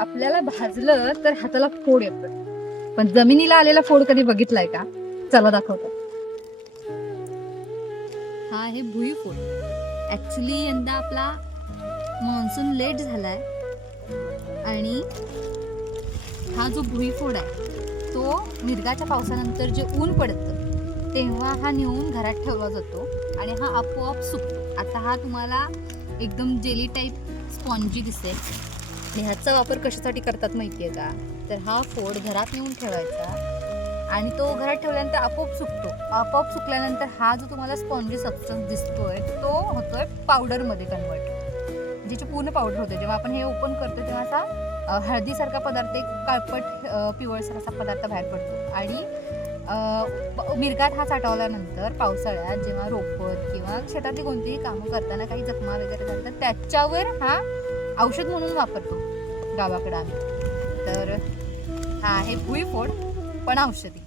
आपल्याला भाजलं तर हाताला फोड येतो, पण जमिनीला आलेला फोड कधी बघितलाय का? चला दाखवतो. हा आहे भुईफोड. ऍक्च्युली यंदा आपला मान्सून लेट झालाय आणि हा जो भुईफोड आहे तो मिरगाच्या पावसानंतर जे ऊन पडतं तेव्हा हा नेऊन घरात ठेवला जातो आणि हा आपोआप सुकतो. आता हा तुम्हाला एकदम जेली टाईप स्पॉन्जी दिसेल. आणि ह्याचा वापर कशासाठी करतात माहितीये का? तर हा फोड घरात नेऊन ठेवायचा आणि तो घरात ठेवल्यानंतर आपोआप सुकतो. आपोआप सुकल्यानंतर हा जो तुम्हाला स्पॉन्जी सबस्टन्स दिसतोय तो होतोय पावडरमध्ये कन्वर्ट, ज्याची पूर्ण पावडर होते. जेव्हा आपण हे ओपन करतो तेव्हा असा हळदीसारखा पदार्थ, एक काळपट पिवळसर असा पदार्थ बाहेर पडतो आणि मिरगात हा साठवल्यानंतर पावसाळ्यात जेव्हा रोपत किंवा शेतातली कोणतीही कामं करताना काही जखमा वगैरे झाल्या तर त्याच्यावर हा औषध म्हणून वापरतो गावाकडे आम्ही. तर हा आहे भुईफोड पण औषधी.